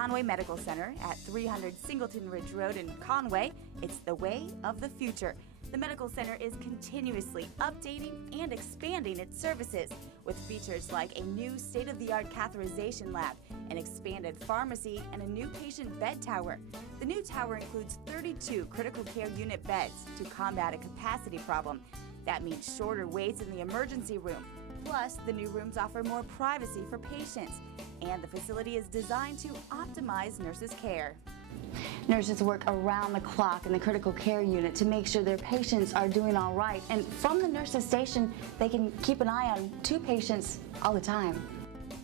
Conway Medical Center at 300 Singleton Ridge Road in Conway, it's the way of the future. The medical center is continuously updating and expanding its services with features like a new state-of-the-art catheterization lab, an expanded pharmacy, and a new patient bed tower. The new tower includes 32 critical care unit beds to combat a capacity problem. That means shorter waits in the emergency room. Plus, the new rooms offer more privacy for patients, and the facility is designed to optimize nurses' care. Nurses work around the clock in the critical care unit to make sure their patients are doing all right. And from the nurses' station, they can keep an eye on 2 patients all the time.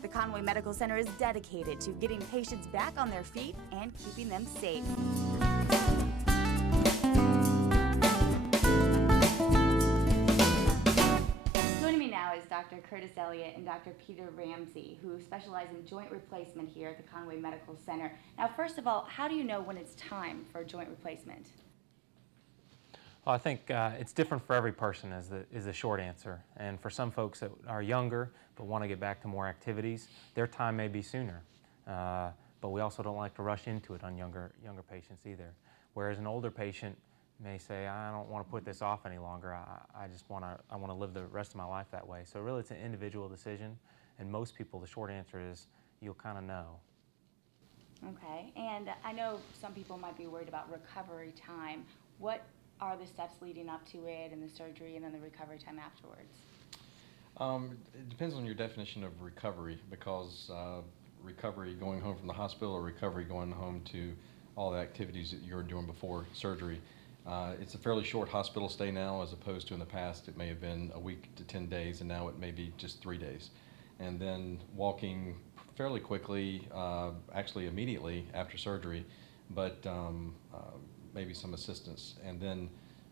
The Conway Medical Center is dedicated to getting patients back on their feet and keeping them safe. Joining me now is Dr. Curtis Elliott and Dr. Peter Ramsey, who specialize in joint replacement here at the Conway Medical Center. Now, first of all, how do you know when it's time for joint replacement? Well, I think it's different for every person is the short answer. And for some folks that are younger but want to get back to more activities, their time may be sooner. But we also don't like to rush into it on younger patients either. Whereas an older patient may say, I don't want to put this off any longer. I just want to live the rest of my life that way. So really it's an individual decision. And most people, the short answer is you'll kind of know. Okay, and I know some people might be worried about recovery time. What are the steps leading up to it and the surgery and then the recovery time afterwards? It depends on your definition of recovery, because recovery going home from the hospital or recovery going home to all the activities that you were doing before surgery. It's a fairly short hospital stay now, as opposed to in the past it may have been a week to 10 days, and now it may be just 3 days. And then walking fairly quickly, actually immediately after surgery, but maybe some assistance. And then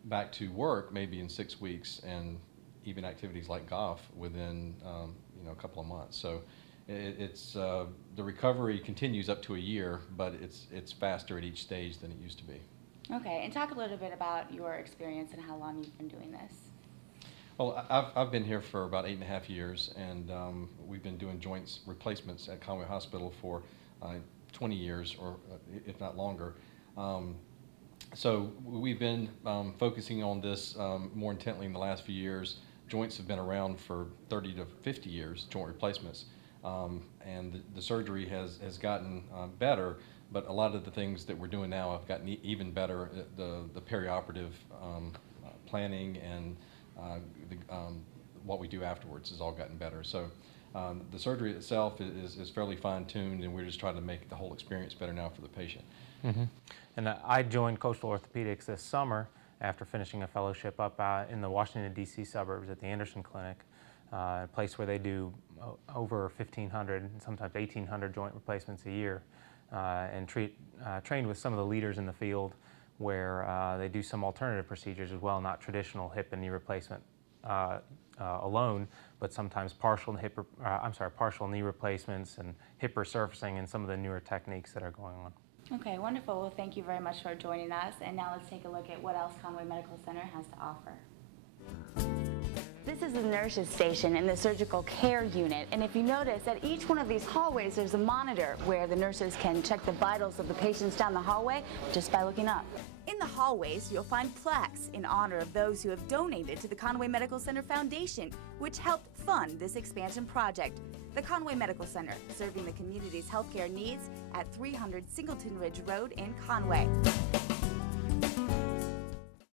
back to work maybe in 6 weeks, and even activities like golf within a couple of months. So it's the recovery continues up to a year, but it's faster at each stage than it used to be. Okay, and talk a little bit about your experience and how long you've been doing this. Well, I've been here for about 8.5 years, and we've been doing joints replacements at Conway Hospital for 20 years, or if not longer. So we've been focusing on this more intently in the last few years. Joints have been around for 30 to 50 years, joint replacements, and the surgery has gotten better. But a lot of the things that we're doing now have gotten even better. The perioperative planning and what we do afterwards has all gotten better. So the surgery itself is fairly fine-tuned, and we're just trying to make the whole experience better now for the patient. Mm-hmm. And I joined Coastal Orthopedics this summer after finishing a fellowship up in the Washington, D.C. suburbs at the Anderson Clinic, a place where they do over 1,500 and sometimes 1,800 joint replacements a year. And trained with some of the leaders in the field, where they do some alternative procedures as well, not traditional hip and knee replacement alone, but sometimes partial knee replacements and hip resurfacing and some of the newer techniques that are going on. Okay, wonderful. Well, thank you very much for joining us. And now let's take a look at what else Conway Medical Center has to offer. This is the nurses' station in the surgical care unit, and if you notice, at each one of these hallways there's a monitor where the nurses can check the vitals of the patients down the hallway just by looking up. In the hallways, you'll find plaques in honor of those who have donated to the Conway Medical Center Foundation, which helped fund this expansion project. The Conway Medical Center, serving the community's healthcare needs at 300 Singleton Ridge Road in Conway.